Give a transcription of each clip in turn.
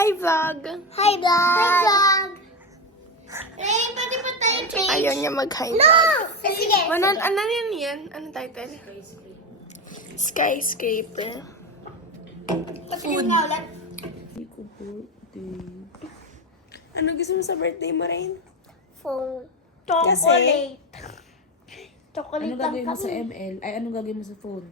Hi, vlog! Hi, vlog! Hi, vlog! Eh, pwede pa tayo change? Ayaw niya mag-hi. No! Sige. Ano yan? Anong title? Skyscraper. Food. Nga ulit. Hindi ko birthday. Ano gusto mo sa birthday mo, Rain? Phone. Kasi? Chocolate. Ano Chocolate lang gagawin mo sa kami. ML? Ay, ano gagawin mo sa phone?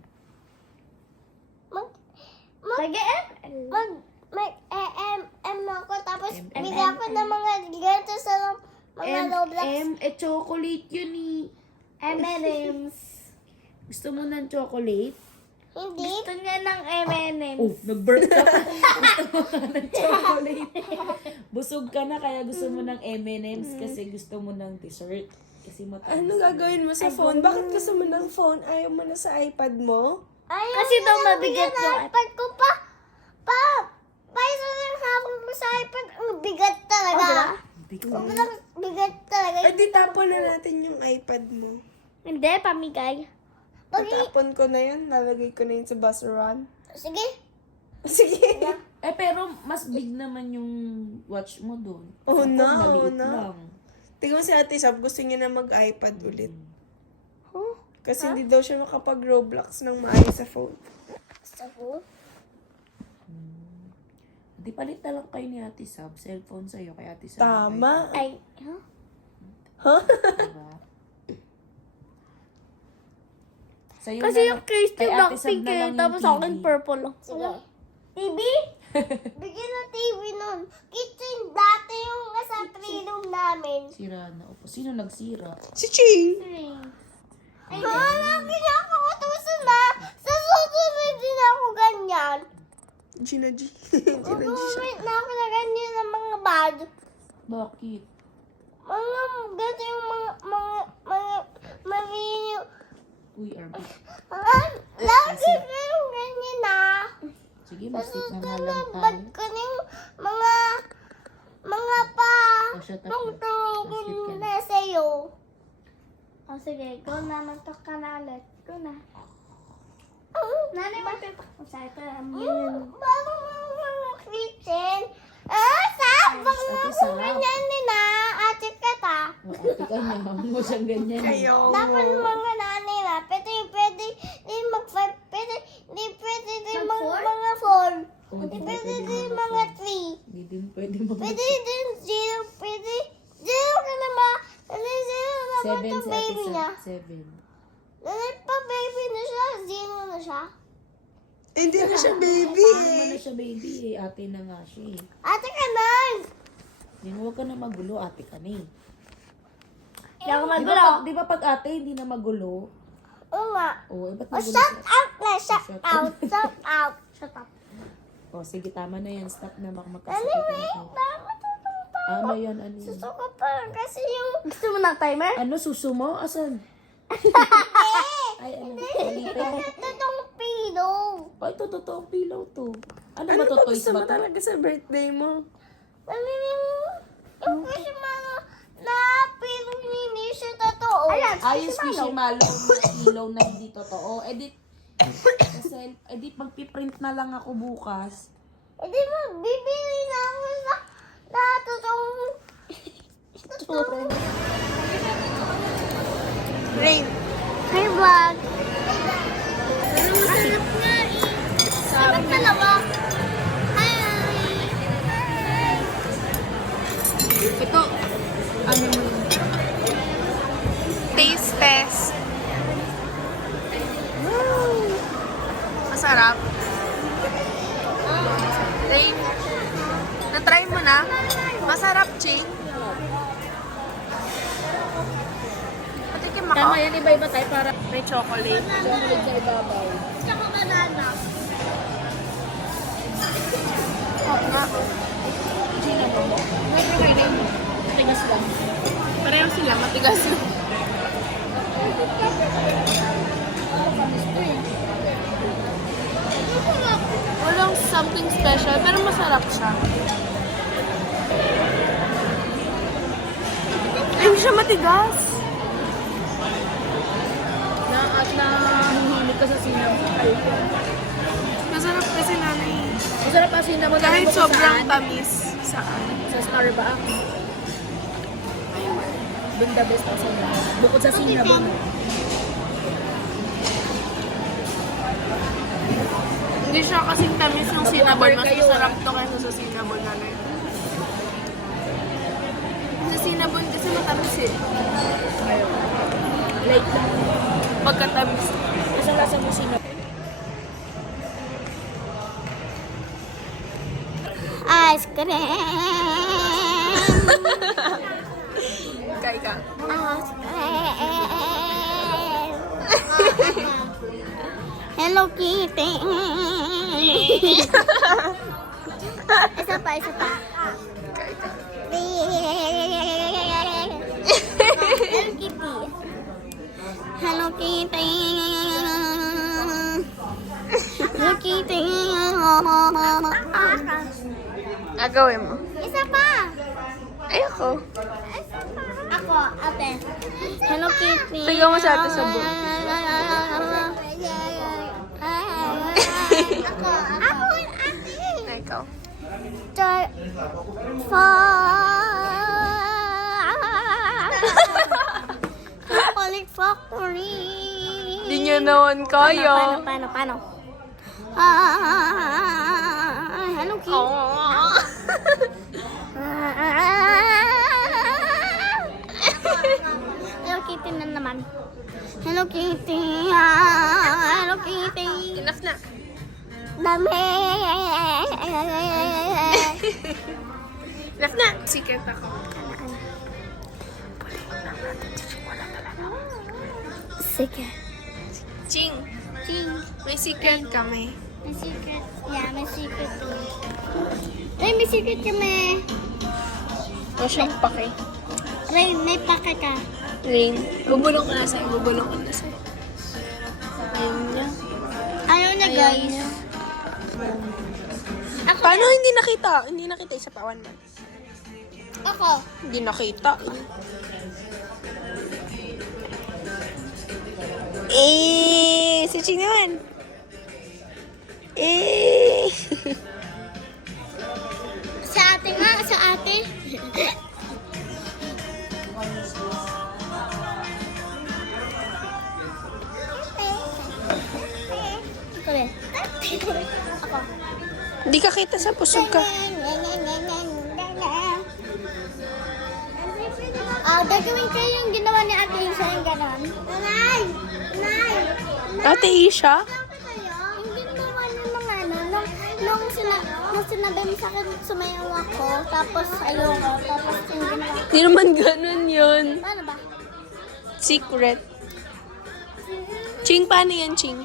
Mag-M ako, tapos M. bigyan ko ng mga ganito sa mga Roblox. Chocolate yun eh. M&M's. Gusto mo ng chocolate? Hindi. Gusto niya ng M&M's. Oh, nag-birth ka pa. Gusto mo ka ng chocolate. Busog ka na kaya gusto mo ng M&M's kasi gusto mo ng dessert. Kasi matamis. Ano gagawin mo sa phone? Bakit gusto mo ng phone? Ayaw mo na sa iPad mo? Ayaw Kasi ko daw na mabigat bigyan yung ng iPad ko pa. Paisa lang hawak ko sa iPad. Ang bigat talaga. Sobrang bigat talaga. Eh, di tapon na natin yung iPad mo. Hindi, pamigay. Tatapon ko na yun. Lalagay ko na yun sa basuran. Sige. Sige. Eh, pero mas big naman yung watch mo doon. Oh, Sa phone, no, maliit oh, no. lang. Tingnan mo si Ate Sab, gusto niya na mag-iPad ulit. Kasi hindi daw siya makapag-Roblox ng maayos sa phone. Sa phone? Di palit na lang kayo ni Ate Sab. Cellphone sa'yo kay Ate Sab. Tama. Ay, Diba? Sa'yo Kasi na yung case kay niya Ate Sab blackpink na lang eh, yung tapos TV. akin purple lang. sige. TV? Bigyan ng TV nun. Kitchen, dati yung nasa 3 room namin. Sira na. Opo. Sino nagsira? Si Ching! Ay, lagi niya ako utusan na. Sa susunod din ako ganyan. Gina G. Gina G siya. Gumamit na ako na ganyan ng mga bag. Bakit? Mga, ganito yung mga, Uy, Arby. lagi ko yung ganyan na. Sige, Sa mastit na nga lang susunod, tayo. bag ko na yung mga pa. O, shut up. Tungtungin na sa'yo. O sige, go na, mag-talk ka na ulit. Go na. Nanay, mag-talk ko sa ito. Yung bagong mga kitchen. Sabang Ate mga Sarap. ganyan nila. Ate Kata. O, ate ka niya. Mo siyang ganyan. Kayo. Dapat mga nanay na. Pwede din mag-5. Pwede din mga 4. O, di ba Pwede pwede din mga mga phone? 3. Di din pwede mga Pwede din 0. Pwede 0 ka na ba? Pwede 0 na ba 7 ito si Ate baby niya? Sab. 7. Dali pa baby na siya. 0 na siya. Hindi na siya baby Ano eh. na siya baby eh. Ate na nga siya eh. Ate ka na. Di huwag ka na magulo. Ate ka na eh. Hindi ako Di ba, magulo. di ba pag ate hindi na magulo? Oo nga. O, ba't Oh, magulo shout siya? out na. Shout Shout out. Shout out. Shut up. O, sige, tama na yan. Stop na. Baka Dali, magkasakit wait. ako. Tama. Ano yan? Ano yan? Susuko pa kasi yung... Gusto mo ng timer? Ano, suso mo? Asan? Ay, ano? Malipit. Totoong pillow. Ay, ito, totoong pillow to. Ano Ano ba to? ba Toys gusto mo ba to? talaga sa birthday mo? Dali yung kasi mga na pillow hindi siya totoo. Ayan, Ayos, Squishmallow na pillow na hindi totoo. Edit. Kasi, edit, magpiprint na lang ako bukas. Hindi mo, bibili na ako na totoong... Rain. Hi, vlog. Masarap nga eh. Sarap dalawa. Hi! Ito, ano mo yun? Taste test. Woo! Masarap. Rain, na-try mo na? Masarap, Ching. Patikim ako. Tama yan, iba-iba tayo para May chocolate. chocolate sa ibabaw. Tsaka banana. Oo nga. Gina mo. Medyo kainin mo. Tigas lang. Pareho sila, matigas lang. Walang something special, pero masarap siya. Hindi siya matigas. At nahihilig ka sa sinabay. Masarap kasi nanay. Masarap pa cinnamon. Kahit Alam mo kung sobrang saan? tamis. Saan? Sa Starbucks. Doon the best ang cinnamon. Bukod sa cinnamon. Hindi siya kasing tamis yung cinnamon. Mas kayo, masarap to kaysa sa cinnamon na lang. Sa cinnamon kasi matamis eh. Light lang. Pagkatamis. Isang lasa mo cinnamon. Ice cream. Kaya ka. Ice cream. Hello Kitty. Isa pa, isa pa. Kaya ka. Hello Kitty. Hello Kitty. Agawin mo. Isa pa. Ayoko. Ako, ate. Hello Kitty. Sigaw mo sa ate sa buhok. Ako, ate. Ikaw. Chocolate Factory. Hindi niya naman kaya. Paano? Hello Kitty. Hello Kitty na naman. Hello Kitty. Hello Kitty. Enough na. Dami. Enough na. Secret ako. Sige. Ching. Ting. May secret kami. May secret. Yeah, may secret too. Ray, may secret kami. O siyang pake. Ray, may paka ka. Rain. Bubulong ko na sa'yo. Bubulong ko na sa'yo. Ayun niya. Ayaw na guys. Ako. Paano hindi nakita? Hindi nakita isa pa. 1 month. Ako. Hindi nakita. Si Ching naman. Sa ate nga, sa ate. Ako rin. Ako. Hindi ka kita sa pusog ka. Gagawin kayo yung ginawa ni Ate Isa yung gano'n. Nay! Ate Isha? Yung ginawa niyo nung ano, nung sinabi mo sa akin, sumayaw ako, tapos ayoko, tapos yung ginawa. Hindi naman ganun yun. Paano ba? Secret. Ching, paano yan, Ching?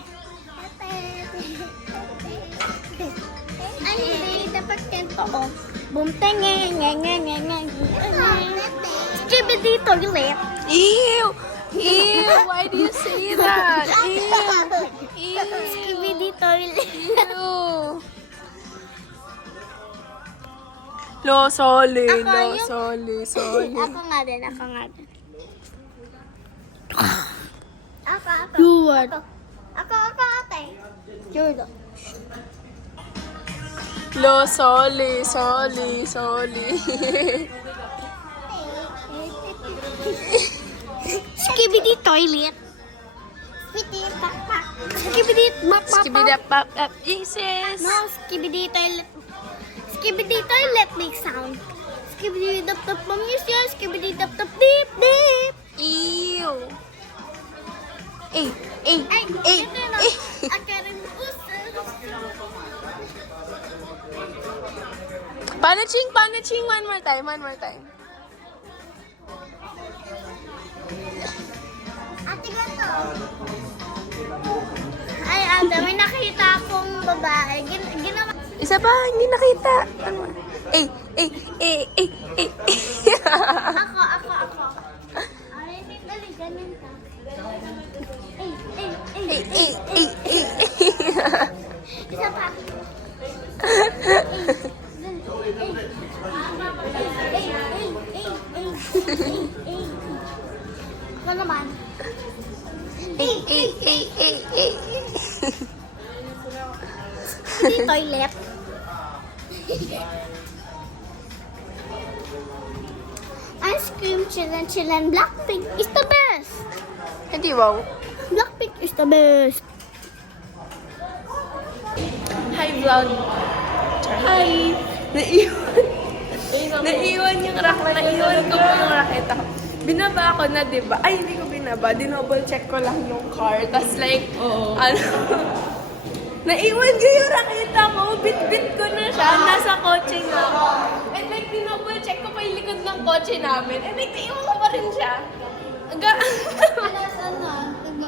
Ay, hindi. Dapat kento ko. Bumteng, Skibidi toilet. Ew! Ew! Why do you say that? Ew! Skibidi toilet. Ew! Lo, soli. Ako Lo, yung- soli. Soli. Ako nga din. Ako. You what? Ako, ate. Jordan. Lo, soli. Soli. Soli. Skibidi toilet. Skibidi Skibida pop up. Jesus! No, skibidi toilet. Skibidi toilet make sound. Skibidi dap dap music. Skibidi dap dap deep deep. Ew! Ay, ito na. Akarin Paano, Ching? Paano, Ching? One more time. Ate ganito. Ay, ate, may nakita akong babae. Ginawa. Isa pa, hindi nakita. Ano? Eh. Ako. Ay, hindi dali, ganun ka. Isa pa. Ako naman. Hindi toilet. Ice cream, chilan. Blackpink is the best. Hindi, wow. Blackpink is the best. Hi, vlog. Hi. Naiwan yung raketa. Naiwan ko po yung raketa. Binaba ako na, diba? Ay, hindi ko binaba. Dinouble check ko lang yung car. Tapos like, naiwan ko yung raketa ko. Bit-bit ko na siya. Nasa kotse nga. And like, dinouble check ko pa yung likod ng kotse namin. And like, naiwan ko pa rin siya.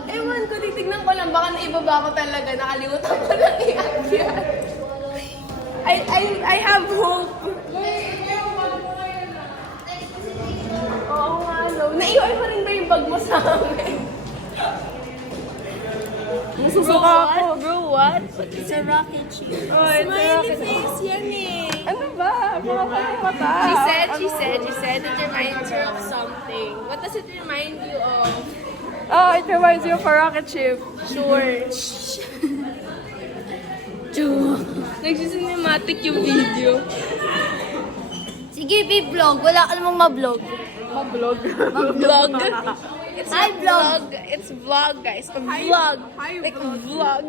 Ewan ko, titignan ko lang. Baka naibaba ko talaga. Nakalimutan ko lang i-akyat. I have hope. Oo nga, no. Naiwan pa rin ba yung bag mo sa amin? Nasusuka ako. Bro, what? It's a rocket ship. Oh, Smiley face yan eh. Ano ba? Mga parang mata. She said it reminds her of something. What does it remind you of? Oh, it reminds you of a rocket ship. Sure. Nagsisinematic yung video. Sige, vlog. Wala ka namang ma-vlog. Vlog. Vlog. It's Hi, not vlog. It's vlog, guys. A vlog. Like a vlog.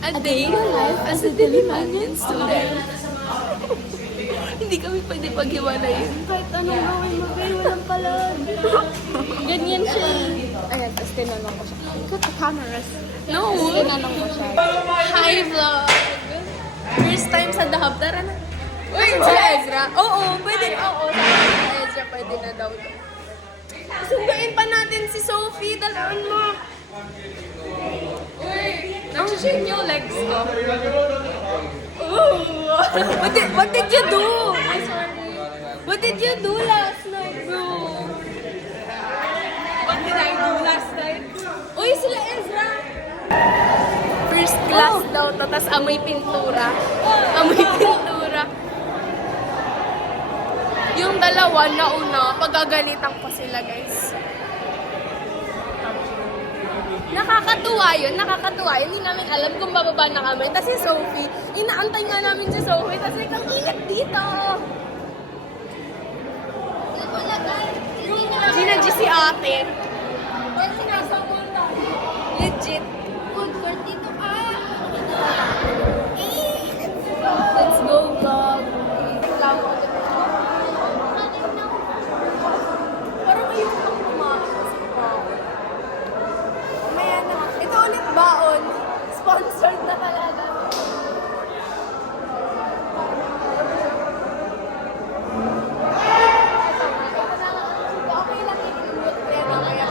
A day in life as a Dilimangan student. Hindi kami pwede paghiwalayin. Kahit anong gawin mo, pero walang palag. Ganyan siya. Ayan, tapos tinanong ko siya. Cut the cameras. No. Tinanong ko siya. Hi, vlog. First time sa The Hub. Tara na. Uy, si Ezra. Oo, pwede. Oo, sabi si Ezra, pwede na daw. Sunduin pa natin si Sophie. Dalaan mo. Uy, nag-shake yung legs ko. Ooh. What did you do? I'm sorry. What did you do last night, bro? What did I do last night? Uy, sila Ezra. First class daw to, tas amoy pintura. Amoy pintura. Yung dalawa na una, pagagalitan ko sila, guys. Nakakatuwa yun. Hindi namin alam kung bababa na kami. Tapos si Sophie, inaantay nga namin si Sophie. Tapos like, ang init dito. Gina G si ate. Legit. Let's go, vlog. Parang ayun lang kumakas. Mamaya naman. Ito ulit baon. Sponsored na talaga. Okay lang yung kaya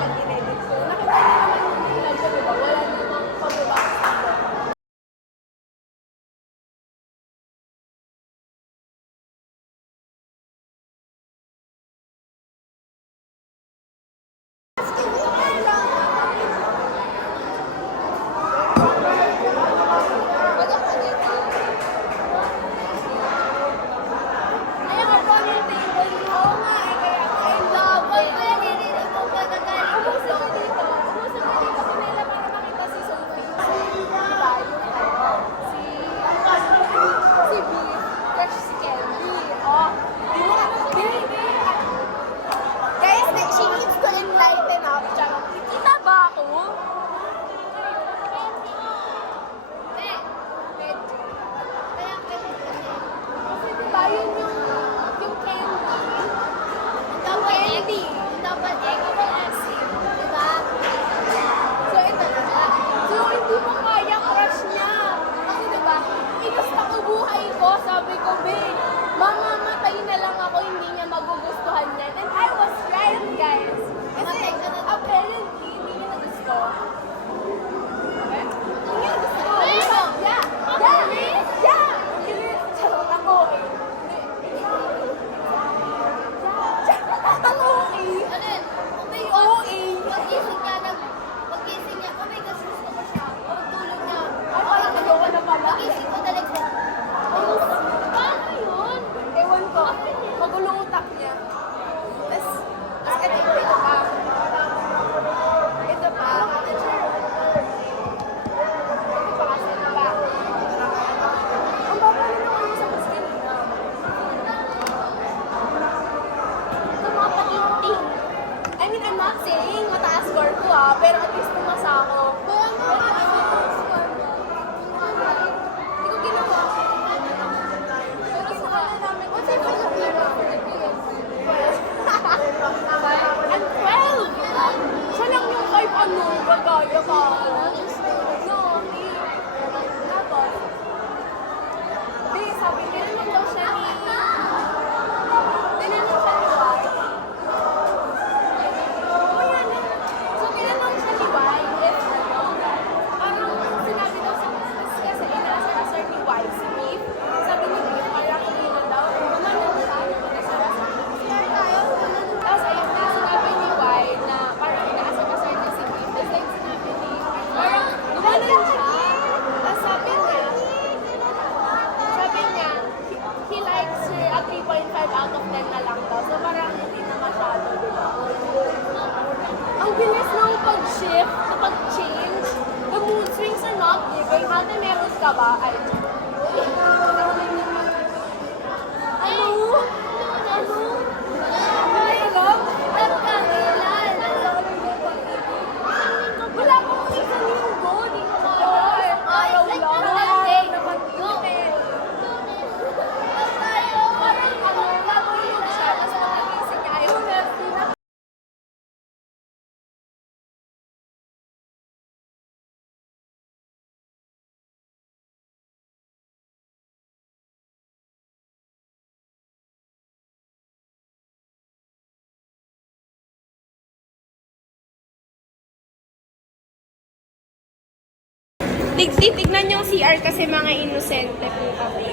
Tignan yung CR kasi mga inosente po kami.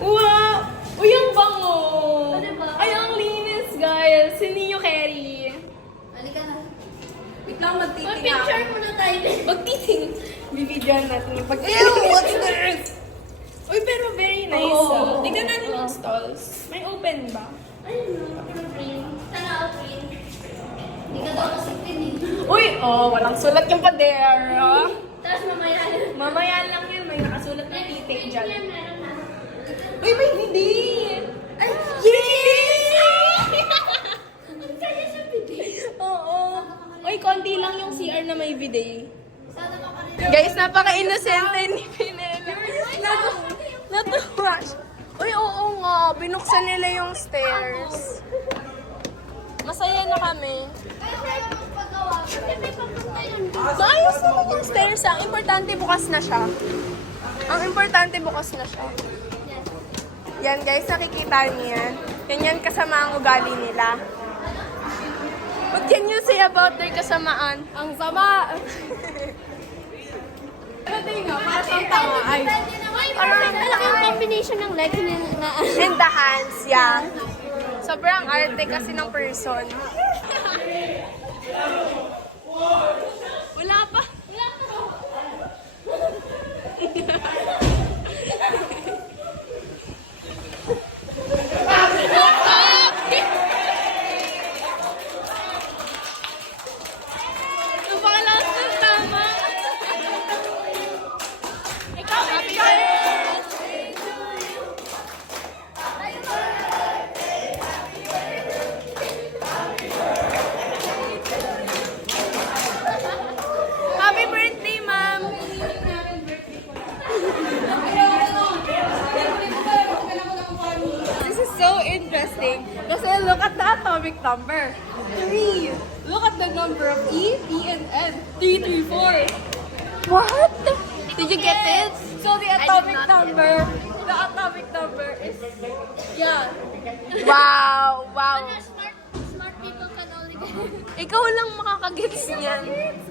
Wow! Uy, ang bango! Ay, ang linis, guys! Hindi nyo carry. Halika na. Wait lang, magtiting Picture muna tayo. Magtiting. Bibidyoan natin yung pag- what's this? Uy, pero very nice. Oo. Tignan natin yung stalls. May open ba? Sana open. Hindi ka daw kasi Uy, walang sulat yung pader. Tapos mamaya. Mamaya lang yun, may nakasulat na titik dyan. Meron na. Uy, may hindi! Ay, yay! Ang kaya sa bidet. Oo. Uy, konti lang yung CR na may bidet. Sana makarin. Guys, napaka-inosente ni Pinela. Natuwa siya. Uy, oo nga. Binuksan nila yung stairs. Masaya na kami. Kaya tayo magpagawa. Kasi may papunta yun. Maayos naman yung stairs. Ang importante bukas na siya. Ang importante bukas na siya. Yan guys, nakikita niyo yan. Ganyan kasama ang ugali nila. What can you say about their kasamaan? Ang sama! Ay. Parang malaki yung combination ng legs na And the hands, yeah. Sobrang arte kasi ng person. Wala pa. Tumalas ng tama. Ikaw, happy birthday! Happy birthday, ma'am! This is so interesting. Kasi look at the atomic number. 3. Look at the number of E, P, and N. 3, 3, 4. What? Did you get it? So the atomic number is... Yeah. Wow! Wow! smart people can only get Ikaw lang makakagets niyan.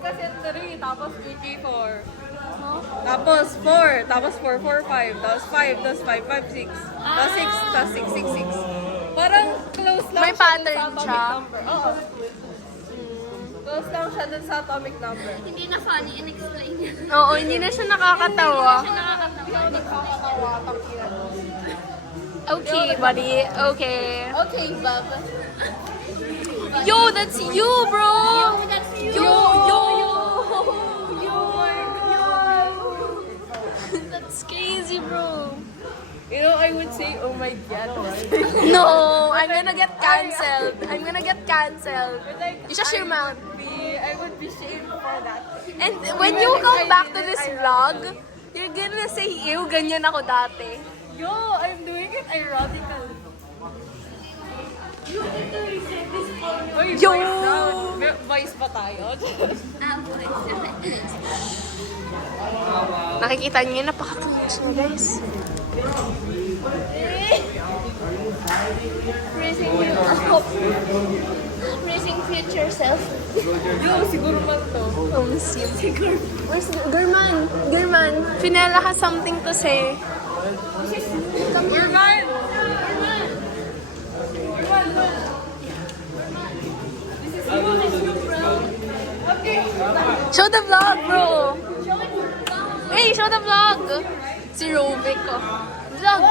Kasi 3, tapos 3, 4. Tapos 4, tapos 4, 4, 5, tapos 5, tapos 5, 5, 6. Tapos 6, tapos 6, 6, 6. Parang close lang May siya dun pattern sa atomic siya. number. Oo. Close lang siya dun sa atomic number. Hindi na funny in-explain. Oo, hindi na siya nakakatawa. Nakakatawa. Okay, buddy. Okay. Okay, Bob. Yo, that's you, bro! That's you. Yo! That's crazy, bro. You know, I would say, oh my God. No, I'm gonna get cancelled. I'm gonna get cancelled. You shut your mouth. I would be shamed for that. And when you come back to this vlog, you're gonna say, ew, ganyan ako dati. Yo, I'm doing it ironically. You need to reset this phone. Uy, Yo! voice down. Voice pa tayo. Nakikita niyo, napaka-close niya, guys. Raising future self. Yo, siguro man to. Where's German? German, Finella has something to say. German! Show the vlog, bro. Hey, show the vlog. Si Rovic, oh. Vlog.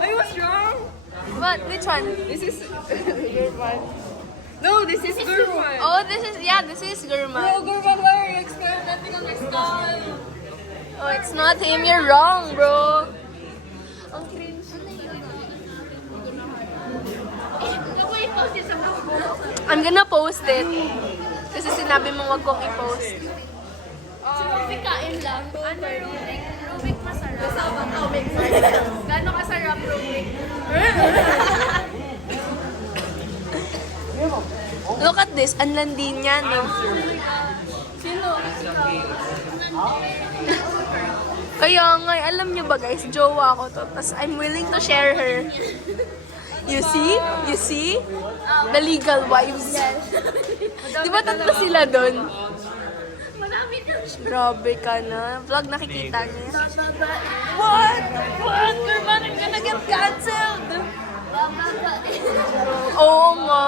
I was wrong. What? Which one? This is German. No, this is German. Oh, this is German. Oh, German, why are you experimenting on my style? Oh, it's not him. You're wrong, bro. Ang cringe. I'm gonna post it. Kasi sinabi mo wag kong i-post. Kain lang. Ano Rubik masarap. Kasama Rubik. Gano'ng kasarap, Rubik? Look at this. Ang landi niya, no? Sino? Kaya nga, alam niyo ba guys, jowa ko to. Tapos I'm willing to share her. You see? You see? The legal wives. Di ba tatlo sila doon? Grabe ka na. Vlog nakikita niya. What? What? Kurban, I'm gonna get canceled. Oo nga.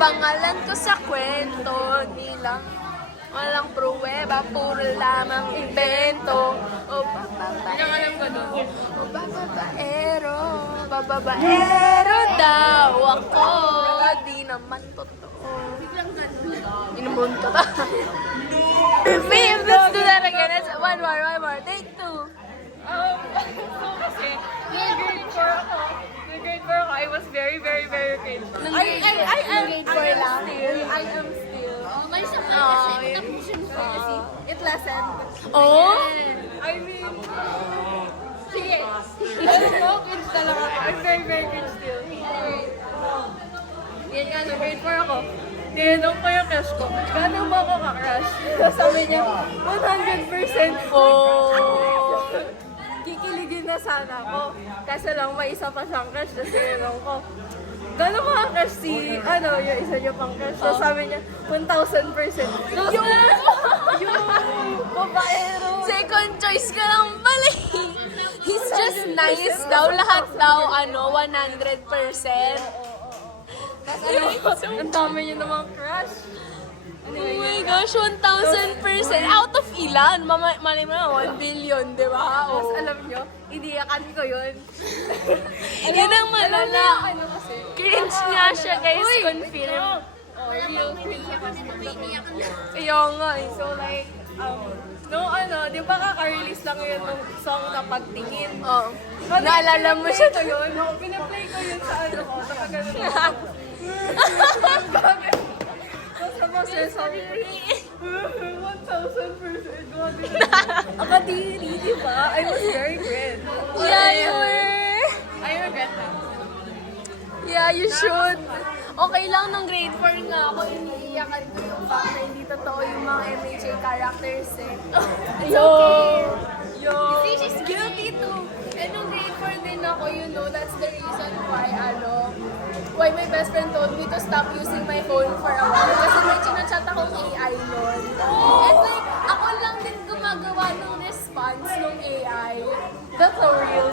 Pangalan ko sa kwento, di lang. Walang pruweba, puro lamang invento. O bababaero daw ako. Di naman totoo. Inumunto ba? Babe, let's do that again. Let's, one more. Take two. Kasi, nung grade 4 ako, I was very, very, very cringe. I am still. It lessened. Oh? I mean, sige. No, cringe talaga ako. I'm very, very cringe still. Yan nga, nung grade 4 ako, tinanong ko yung crush ko, gano'n mo ako ka-crush? Sabi niya, 100% Oh. Kikiligin na sana ako. Kaso lang, may isa pa siyang crush, tapos tinanong ko, gano'n mo ka-crush si, yung isa niyo pang crush? Tapos sabi niya, 1,000%. Yung babaero. Second choice ka lang pala. He's just nice daw. Lahat daw, 100%. Ang dami niyo namang crush. Oh my gosh, 1,000%. Out of ilan? Mali mo na, 1 billion, di ba? Tapos Oh. alam niyo, idiyakan ko yun. Yun ang malala. Ano kasi? Cringe nga siya, guys. Confirm. Oh, real cringe ako. Kaya nga eh. So like, di ba kaka-release lang yun ng song na Pagtingin? Oh. Naalala mo siya. Ito yun, pinaplay ko yun sa ko, sa ganun. Tapos naman sabi ko, 1,000%. Akadiri, di ba? I was very cringe. Yeah, you were. I regret that. Yeah, you should. Okay lang nung grade 4 nga ako, iniiyakan ko yung fact na hindi totoo yung mga MHA characters eh. It's okay. See, she's guilty too. And nung grade 4 din ako, that's the reason why my best friend told me to stop using my phone for a while. Kasi may chinachat akong AI nun. And like, ako lang din gumagawa ng response ng AI. That's so real.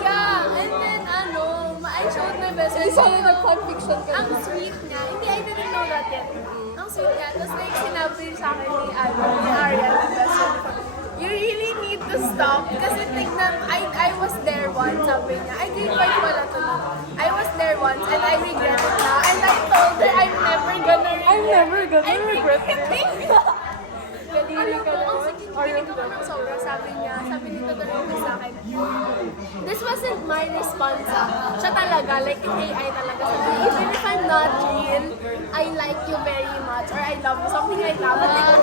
Yeah, and then I showed my best friend. Sana nag-fanfiction ka. Ang sweet niya. Hindi, I didn't know that yet. Ang sweet niya. Tapos like, sinabi sa akin ni Ariel, my best friend, you really need to stop. Kasi tignan, I was there once, sabi niya. I grade 5 pala to na. I was there once and I regret it now. And I told her, I'm never gonna regret it. Alam mo, ang sikinig ako ng sobra, sabi ni Todoroki sa akin, this wasn't my response, siya talaga, like yung AI talaga, sabi niya, even if I'm not real, I like you very much, or I love you, something like that, but like,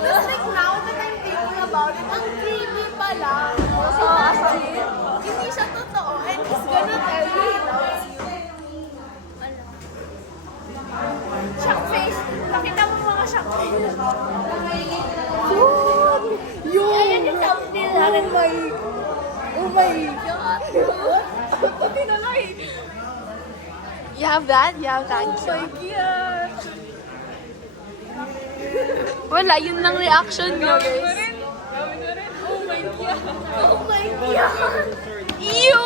just like now that I'm thinking about it, ang creepy pala, so actually, hindi siya totoo, and he's gonna tell you he loves you. Shock face, nakita mo mga shock face. Ayan yung thumbnail natin. Oh my God. Pati na lang eh. You have that? You have that? Oh my God. Wala, yun lang reaction niyo, Gawin mo guys. rin. Oh my God. Oh my God! Ew!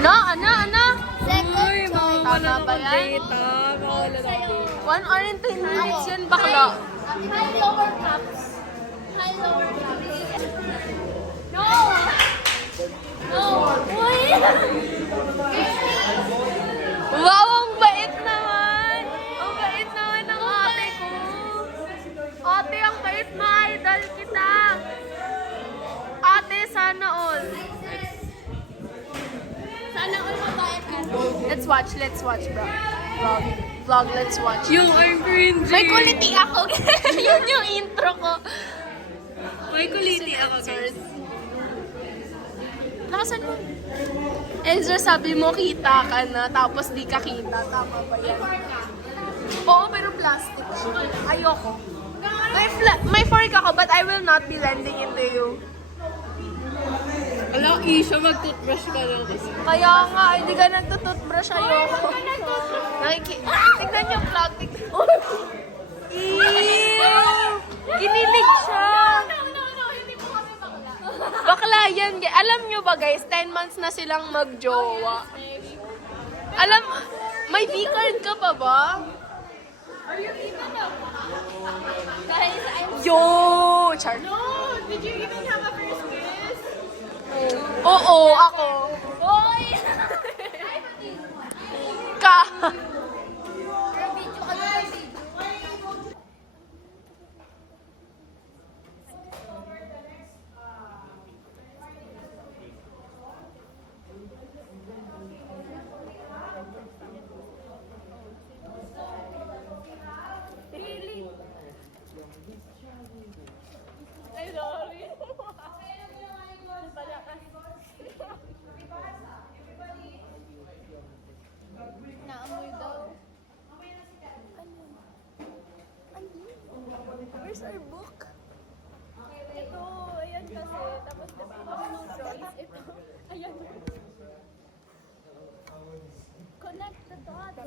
Ana? Second choice. Tama ba yan? Mawala na ako. 1 hour and 10 minutes yan, bakla. High lower cups. High lower cups. No! No! Uy! Wow, ang bait naman! Ang bait naman ng ate ko. Ate, ang bait mo, idol kita. Ate, sana all. Sana all mabait ano. Let's watch, bro. Vlog, let's watch. Yung I'm cringy. May kuliti ako. Yun yung intro ko. May kuliti ako, guys. Nakasan mo? Ezra, sabi mo kita ka na, tapos di ka kita. Tama ba yan? Oo, pero plastic. Ayoko. May fork ako, but I will not be lending into you. Alam, Isha, mag-toothbrush ka lang kasi. Kaya nga, hindi ka nagtututbrush. Ayoko. Tignan yung vlog. Ew! Kinilig siya. Hindi po kami bakla. Bakla yan. Alam nyo ba guys, 10 months na silang magjowa. Alam, may V-card ka pa ba? Guys, Yo! Char. No! Did you even have a first kiss? Oo, ako. Hoy! Ka. Video ka na video. Naamoy daw. Where's our book? Ito, ayan kasi. Tapos diba, no choice. Ito, ayan. Connect the dots.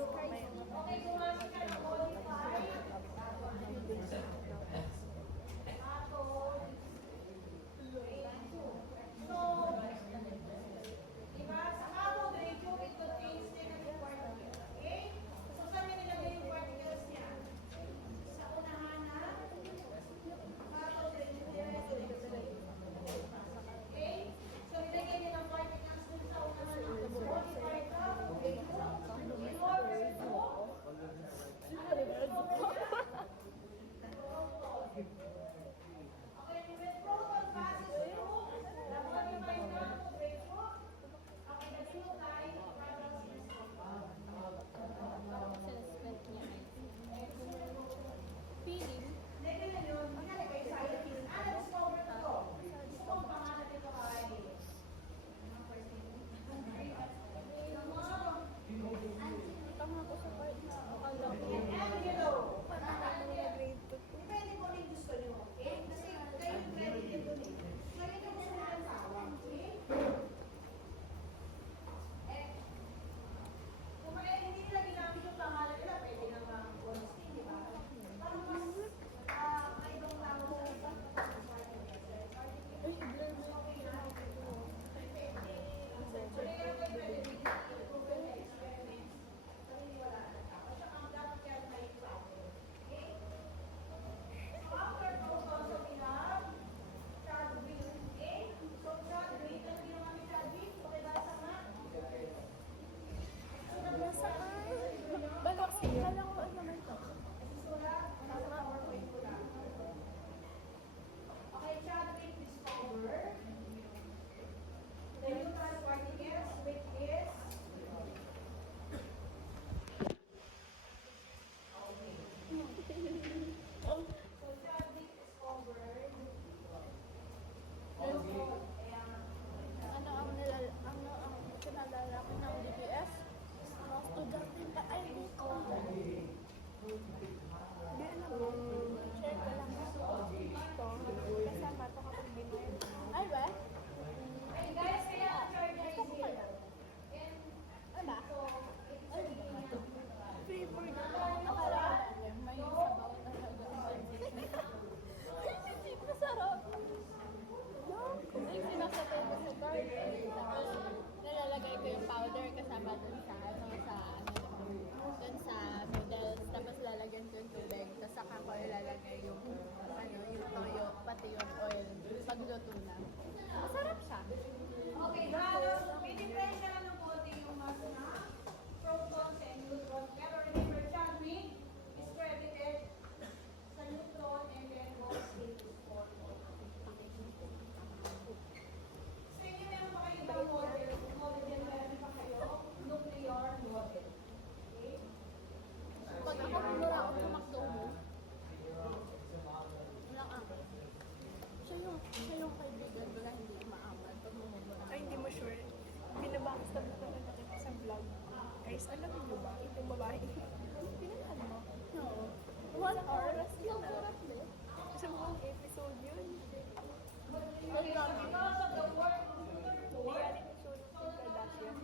Nilalagay ko yung powder kasama dun sa dun sa noodles. Tapos lalagyan ko yung tubig. Tapos saka ko ilalagay yung yung toyo, pati yung oil. Pagluto na. Masarap siya. Okay, halos may diferensya lang ng konti yung mas na protons and neutrons. Pero remember, child meat is credited sa neutron and then goes into proton. Sa inyo meron pa kayo ba model? Model din meron pa kayo? Nuclear model. Okay? Pag ako mura ako sa McDo, walang ako. Siya yung kaibigan ko na hindi umaamal pag mumura. Ay, hindi mo sure. Binabackstab na talaga kita sa vlog. Guys, alam niyo ba? Itong babae. Pinanaan mo? No. One oras Isang yun. oras din. Sa buong episode yun. Ang dami. Reality show ng Kim Kardashian.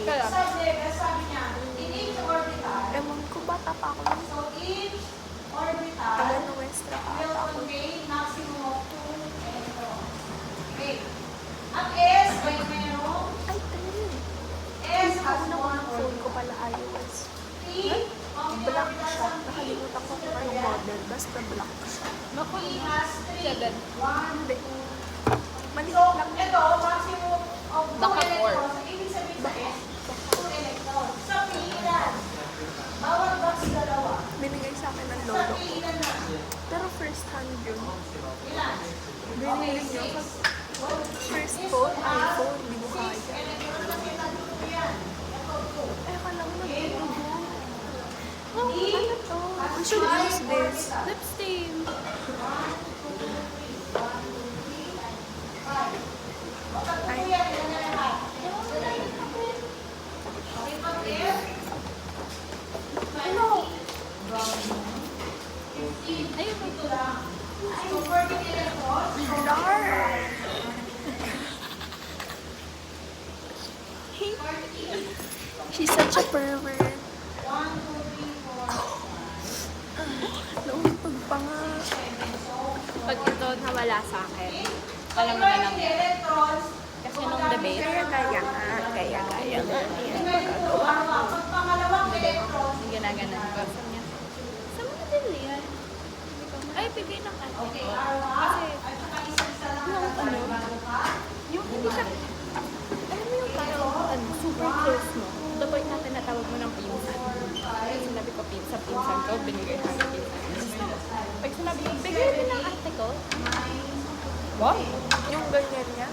Kaya, Sublevel, sabi niya, in each orbital, ewan ko, bata pa ako. so each orbital Taga nuestra pa will ata ako. contain maximum of 2 electrons. Okay. Ang S ay merong Ay, tayo. S has Una ko one ng phone ko orbital. pala iOS. T, ang Black orbital siya. ng Nakalimutan ko kung anong model. Basta black siya. T has 3. 1, 2. Maliit So, lang. ito, maximum of 2 Baka four. electrons. Ibig sabihin sa S, 2 electrons. Sa P, ilan? Bawat box dalawa. Binigay sa akin ng Sa lolo P, ko. ilan na? Pero first hand yun. Ilan? Binili niyo. First phone, iPhone, hindi mo kaya. Electron kasi tatlo yan. Ito, 2. Eh, akala mo nagtutubo. Oh, ano to? We should use this. Lip stain. Ay, she's such a pervert. Naupag pa nga. Pag ito nawala sa akin, alam mo na lang yan. Kasi nung debate, Kaya nga. Ayan, magagawa. yung ginaganan ko. Sabi niya, saan mo nabili yan? Sabi ko, ay, bigay ng ate ko. Kasi, yung hindi siya, alam mo yung parang super close mo. The point na tinatawag mo ng pinsan. Yung sinabi ko sa pinsan ko, binigay sa akin pinsan. Pag sinabi ko, bigay din ng ate ko. What? Yung ganyan niya.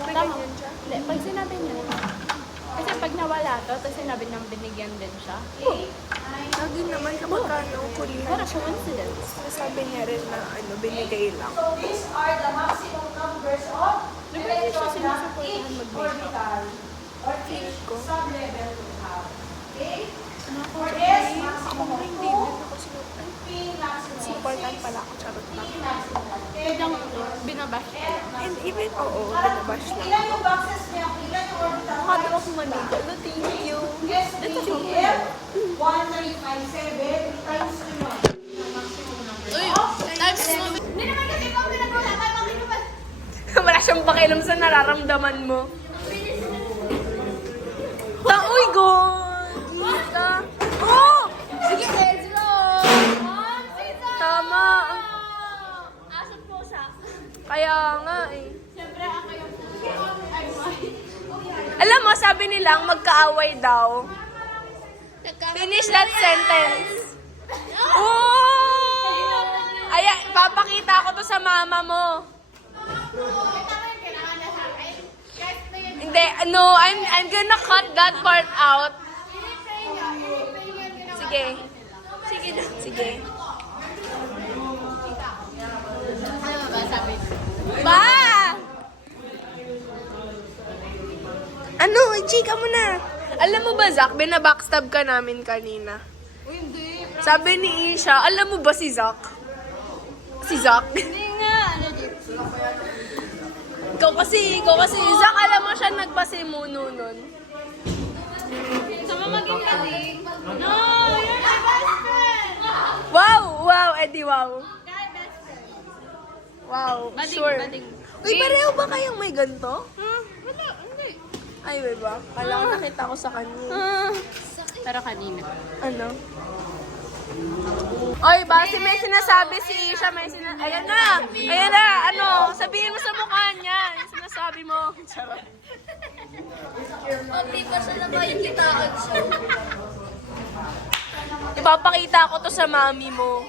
May Tama. ganyan siya. Hindi, pag sinabi niya, kasi pag nawala to, tapos sinabi niyang binigyan din siya. Lagi naman kapag anong kulihan. Para coincidence. Sabi niya rin na binigay lang. So these are the maximum numbers of Di ba hindi siya electrons that sinusuportahan each mag-makeup? orbital or each ko. sublevel will have. Okay? For S, Ako maximum nga of hindi 2. din ako sinutan. P, maximum of Supportan 6. pala ako, charot lang. Biglang binabash ka. And even, oo, binabash lang. Ilan yung boxes niya? Ilan yung orbital? Mother of Manila, no, thank you. S, P, F, 1357 times 3. Uy, times Hindi naman kasi ikaw pinagawa. Wala siyang pakialam sa nararamdaman mo. Uy, God! Mika! Oh! Sige, let's go! Tama. Asat po sa. Kaya nga eh. Siyempre, ako yung Alam mo, sabi nilang magkaaway daw. Finish that sentence. Oh! Ay, papakita ko to sa mama mo. Hindi, no, I'm gonna cut that part out. Sige. Sige na, sige. Ano ba sabi? Ba! Ano? Chika mo na. Alam mo ba, Zach, binabackstab ka namin kanina. Hindi. Sabi ni Isha, alam mo ba si Zach? Si Zach? Hindi nga. Ano dito? Ikaw kasi, Zach, alam mo siya nagpasimuno nun. Sama maging kaling. No, you're my best friend! Wow, Eddie, wow. Guy, best friend. Wow, Bading, sure. bading. Uy, pareho ba kayong may ganito? Wala, hindi. Ay, may ba? Kala ko nakita ko sa kanya. Pero kanina. Ano? Oy, base may sinasabi si Isha, Ayan na, ano, sabihin mo sa mukha niya, yung sinasabi mo. Charot. Hindi pa siya na yung kitaan siya. Ipapakita ko to sa mami mo.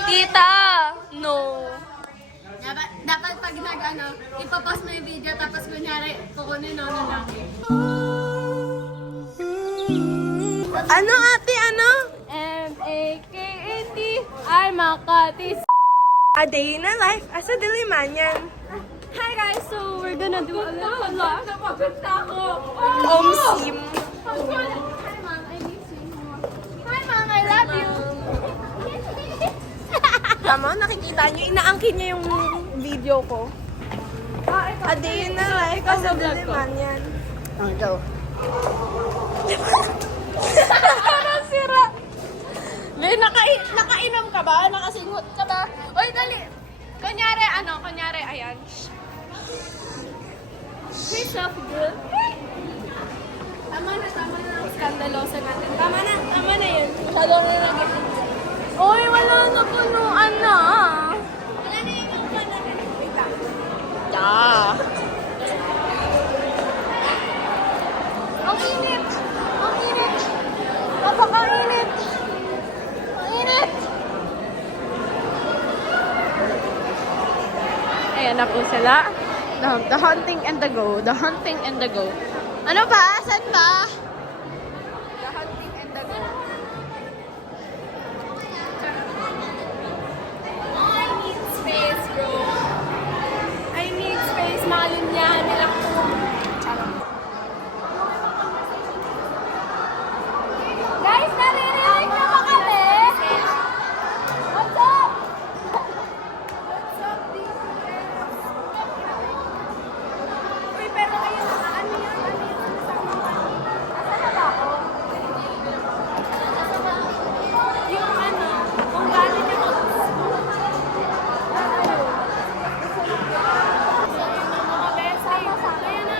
Tita, no. Dapat pag ipapost mo yung video tapos kunyari kukunin na lang. Ano ate, ano? M-A-K-A-T ay Makati. A day in a life as a Dilimanyan. Hi guys, so we're gonna do a little vlog. Sim. Hi mom, I miss you. Hi mom, I love you. Tama, nakikita niyo, inaangkin niya yung video ko. A day in a ikaw sa vlog ko. Yan. Go. Parang sira. May nakainom ka ba? Nakasinghot ka ba? Uy, dali. Kunyari, ayan. Hey, soft girl. Tama na. Skandalosa natin. Tama na yun. Masyadong rin nag- Uy, wala na punuan na. Wala na yung punuan na. Wait lang. Yeah. Ang init! Ang init! Napaka-init! Ang init! Ayan na po sila. The hunting and the go. The hunting and the go. Ano ba? Saan ba? The hunting and the go. I need space, bro. I need space. Malinyahan nila ko. Guys, naririnig na ba kami? What's up? What's up, DPS? Uy, pero ayun na, ano yun? Nasama ka? Nasama ba ako? Nasama ako. Yung ano, kung galing niya mag-school. Ayun. So, yun ang mga best things. Ayan na.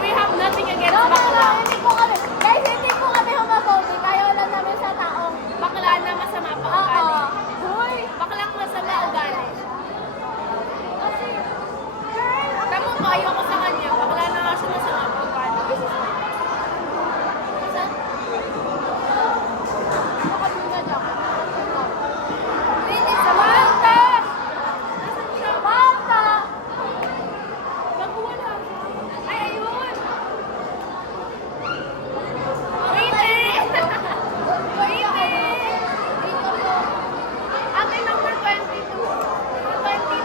We have nothing against bakla. Hindi po kami. Guys, hindi po kami homophobic. Kaya lang namin sa taong bakla na masama pa ugali. Hoy, baklang masama ugali. Kasi, girl, tamo ko, ayoko sa kanya. Bakla na nga siya masama pa ugali. Samantha! Nasaan siya? Samantha! Nagwala. Ay, ayun! Waiting! Waiting! Ate, number 22. 22.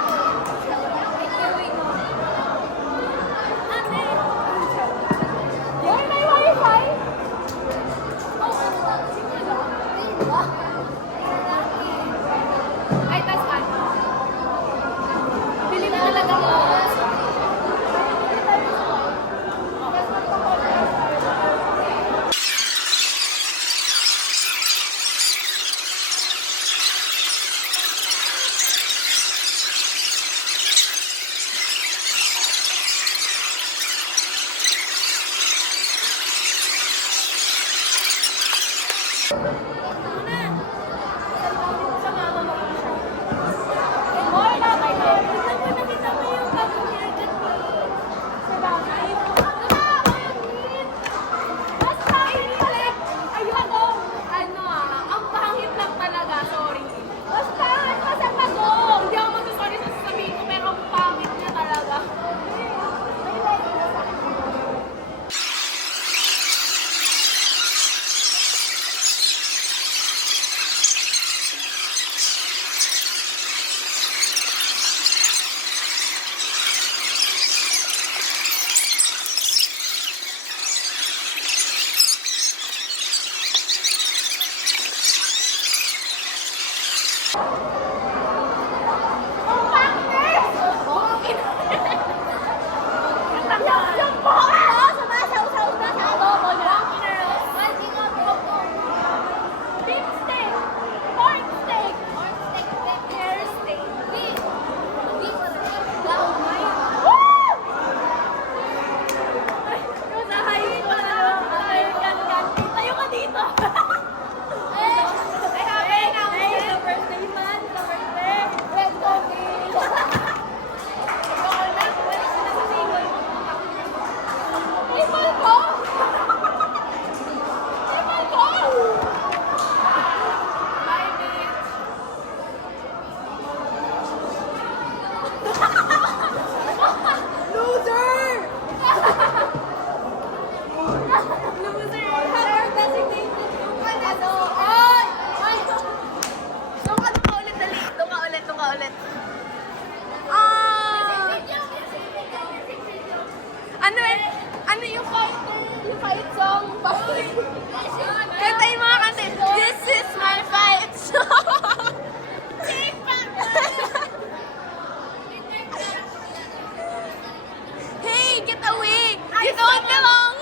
Noon ka lang!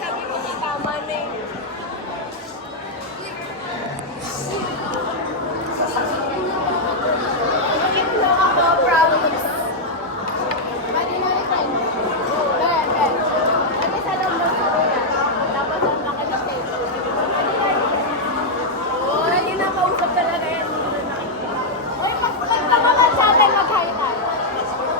Sabi ko, tama na eh. Hindi na kausap talaga yan. Uy, magtabangan sa atin, mag-hi tayo.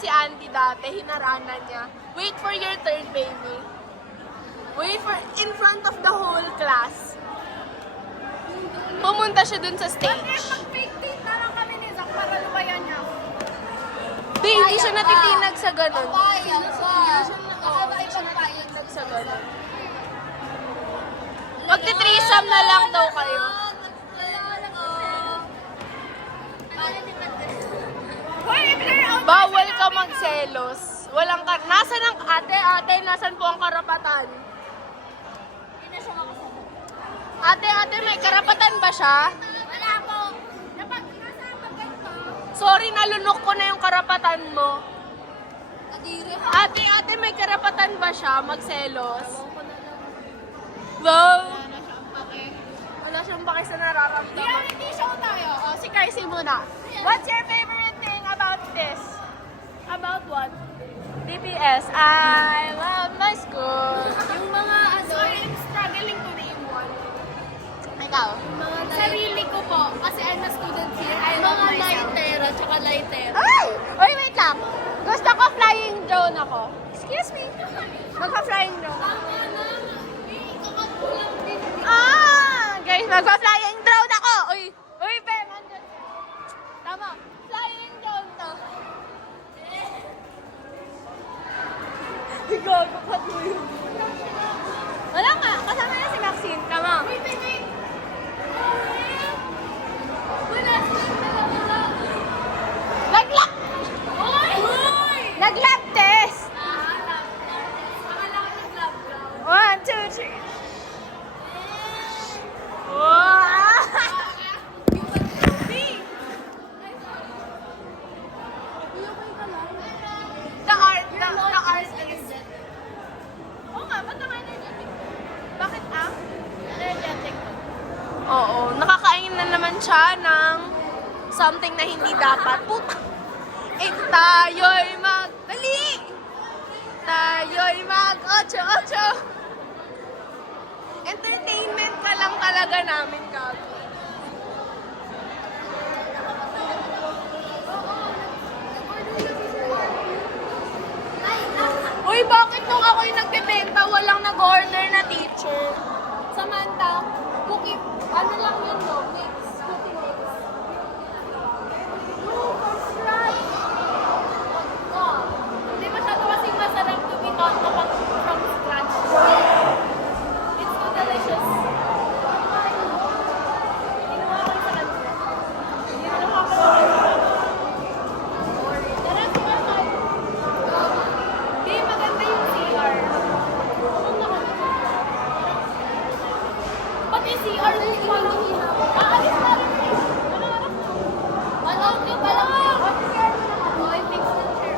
si Andy dati, hinaranan niya. Wait for your turn, baby. Wait for, in front of the whole class. Pumunta siya dun sa stage. Mag-fake date na lang kami ni Zach para lumayan niya. Di, hindi siya natitinag sa ganun. Payag pa. Oo, hindi siya natitinag sa ganun. Magti-threesome na lang daw kayo. Bawal ka magselos. Walang nasan ang ate, nasan po ang karapatan? Ate, may karapatan ba siya? Wala po. Napag nasa pagkanto. Sorry, nalunok ko na yung karapatan mo. Ate, may karapatan ba siya magselos? Wow! Wala siyang pake sa nararamdaman. Reality show tayo. Oh, si Carcy muna. What's your favorite thing about this? About what? BPS. I love my school. Yung mga ano. Sorry, I'm struggling to name one. Ikaw? Sarili ko po. Kasi I'm a student here. I love myself. Lighter at saka lighter. Ay! Oy, wait lang. Gusto ko flying drone ako. Excuse me. Magpa-flying drone. Guys, magpa-flying drone ako. Uy, Ben. Tama. Flying drone to. Gago ka tuyo. Wala nga. Kasama na si Maxine. Tama. Wait. Nag-lab! Nag-lab test! 1, 2, 3. The art is... Oo nga, ba't ang energetic? Bakit ang? Energetic. Oo, nakakain na naman siya ng something na hindi dapat. Puta! Tayo'y magdali! Tayo'y mag-8-8! Entertainment ka lang talaga namin, Gabi. Uy, bakit nung ako'y nagbebenta, walang nag-order na teacher? Samantha, cookie, ano lang yun no? Mix, cookie mix. No, from scratch. Hindi masyado kasing masarap to be taught kapag from scratch. It's so delicious. Ginawa ko sa kanila. Hindi na nakakalawa. Tara, suka tayo. Hindi, maganda yung CR. Pati CR yung aalis na rin eh. Ano pala? Oy, fix the chair.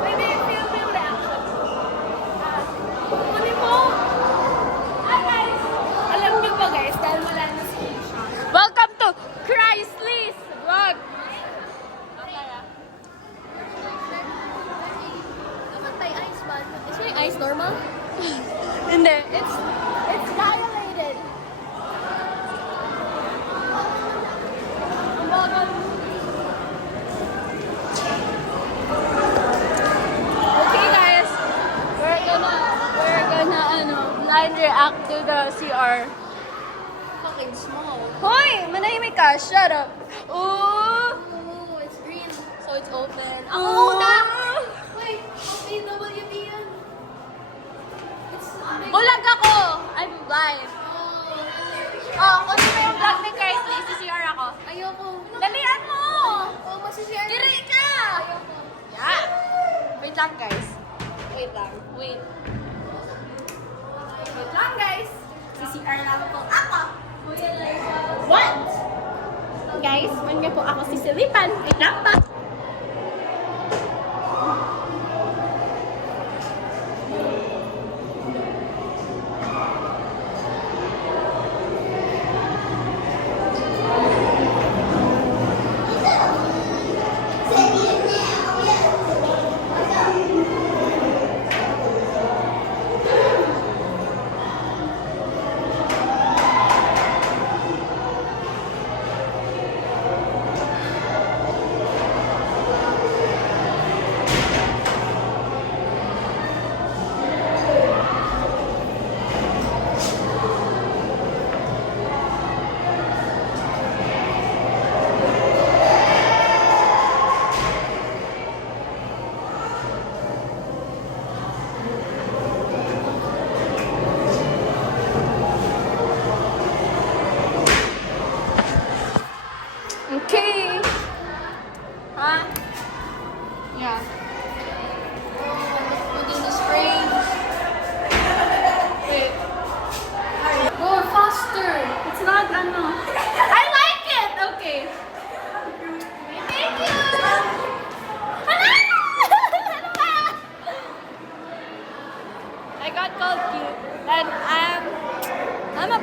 Pwede feel mo yung reaction. Kunin mo. Guys. Alam niyo ba guys, dahil wala na si Isha. Welcome to Christless Vlog! Dapat may ice ba? Is your ice normal? Hindi. It's dilated. Okay guys, we're gonna blind react to the CR. Fucking small. Hoy! Manahimik ka! Shut up! Ooh! Oh, it's green. So it's open. Ako Ooh! muna! Wait, OPWB yan. It's big. Bulag ako! I'm blind. Oh, kung mo yung vlog ni Christless, si CR ako. Ayoko. Dalian mo! Oh, masishare. Diri ka! Ayoko. Yeah! Wait lang guys. Wait lang. Wait. Wait lang guys. Si CR lang po ako. What? Guys, man nga po ako si Silipan. Wait lang pa.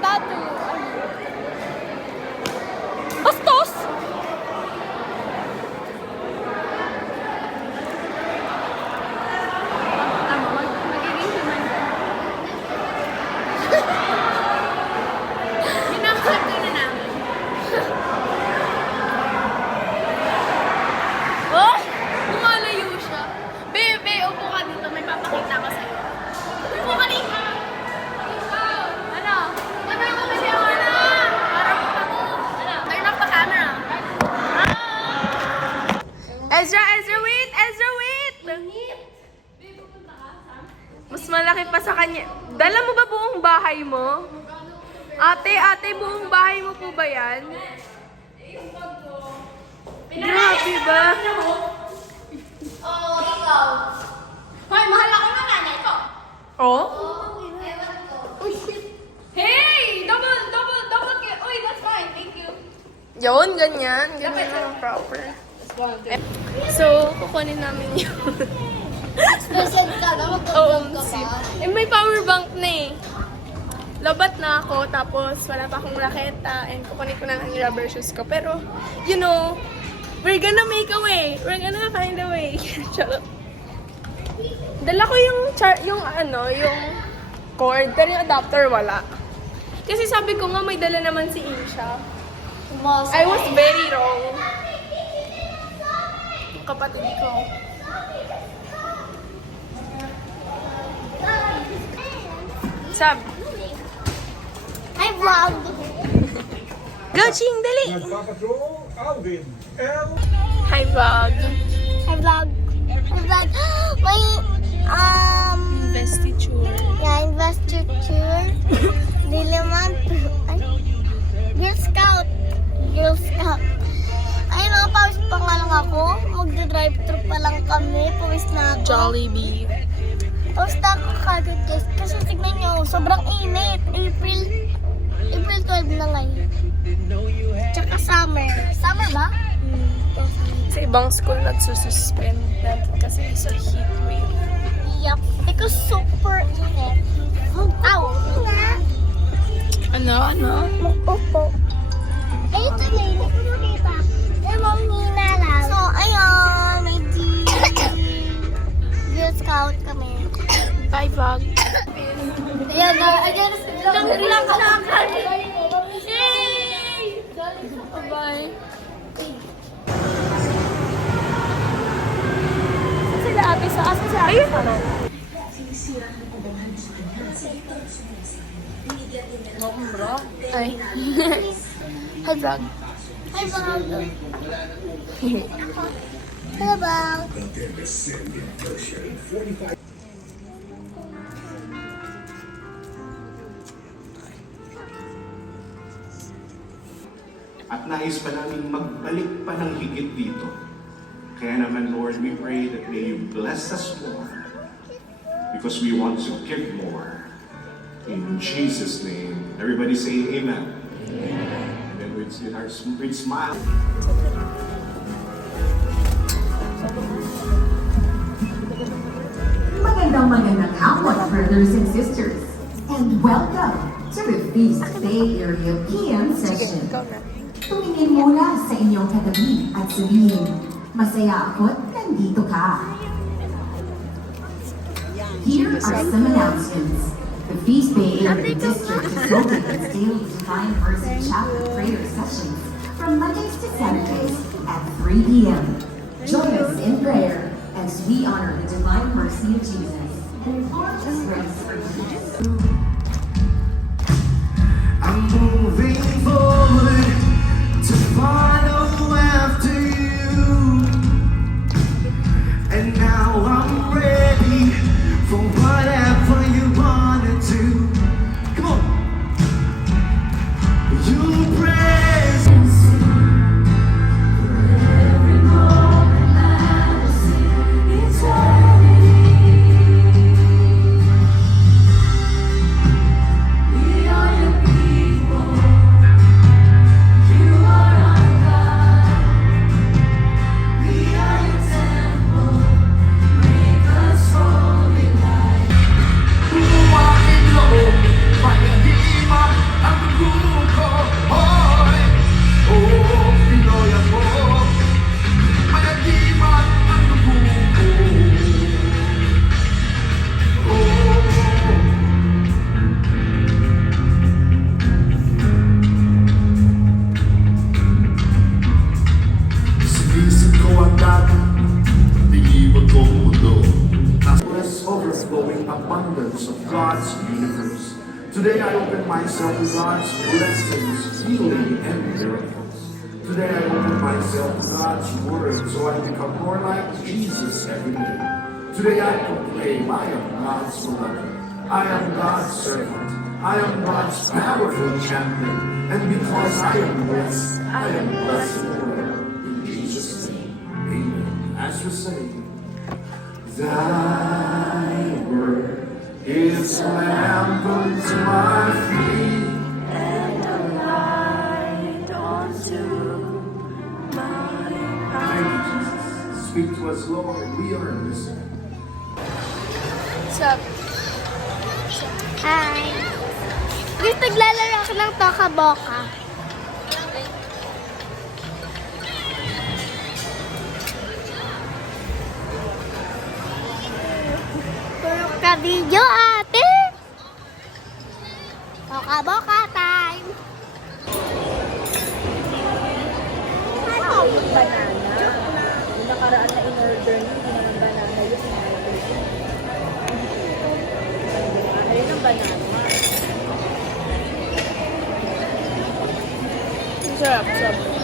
tattoo. Bastos! Magiging human ka. Pinangkat ko na namin. Oh! Lumalayo siya. Bebe, upo ka dito. May papakita ko sa'yo. Upo ka dito. Ano? Ano ko kasi ako na? Parang ako. Ano? Turn off the camera. Ezra, wait! Ezra, wait! Mas malaki pa sa kanya. Dala mo ba buong bahay mo? Ate, buong bahay mo po ba yan? Grabe ba? Hoy, mahal ako ng nanay ko. Oh? Hey! Double kill. Uy, that's fine. Thank you. Yun, ganyan. Ganyan lang proper. So, kukunin namin yun. Special ka na, Oo, magkakaroon ka pa. may power bank na eh. Labat na ako, tapos wala pa akong raketa, and kukunin ko na lang yung rubber shoes ko. Pero, you know, we're gonna make a way. We're gonna find a way. Charot. Dala ko yung cord, pero yung adapter wala. Kasi sabi ko nga, may dala naman si Isha. I was very wrong. Kapatid ko. Sab. Hi, vlog! Go, Ching, dali! Nagpapatrol, Alvin, L. Hi, vlog. Hi, vlog! Hi, vlog! May, Investiture. yeah, investiture. Diliman. Ay, Girl Scout. Girl Scout. Ay, pawis pa nga lang ako. Magda-drive-thru pa lang kami. Pawis na ako. Jollibee. Pawis na ako kagad, guys. Kasi tignan nyo, sobrang init. April 12 na ngayon. Tsaka summer. Summer ba? Sa ibang school nagsususpend kasi sa heat wave. Yup. Because super init. Ow! Ano? Mag-upo. Ay, ito na. Hindi ko nakita. Ay, mamina lang. So, ayun. May Girl Scout kami. Bye, vlog. Ayan na. Ayan na. Yay! Bye-bye. Sila ate sa asa sa ayun ano? Ay. Hi, vlog. Hi, vlog. Hello, vlog. At nais pa namin magbalik pa ng higit dito. Kaya naman, Lord, we pray that may you bless us more because we want to give more. In Jesus' name. Everybody say amen. And then with our sweet smile. Magandang hapon, brothers and sisters, and welcome to the Feast Bay Area PM session. Tumingin muna sa inyong katabi at sabihin, masaya ako't nandito ka. Here are some announcements. The Feast Bay Area District is holding its daily Divine Mercy Chapel prayer sessions from Mondays to Saturdays at 3 p.m. Join us in prayer as we honor the divine mercy of Jesus and Lord's grace for Jesus. I'm moving forward to follow after you, and now I'm ready for whatever you wanna do. Come on, your presence. Every moment matters in eternity. Today I open myself to God's blessings, healing, and miracles. Today I open myself to God's word so I become more like Jesus every day. Today I proclaim I am God's beloved. I am God's servant. I am God's powerful champion. And because I am blessed, I am blessed forever. In Jesus' name, amen. As we sing, Thy word is a lamp unto my feet and a light unto my path. Thank you, Jesus. Speak to us, Lord. We are listening. What's up? Hi. Guys, naglalaro ako ng toka-boka. Tulog ka video, ate. Toka-boka time. Ano? Banana. Yung nakaraan na in-order niyo, hindi naman banana yun. Ayun ang banana. Sarap, sarap.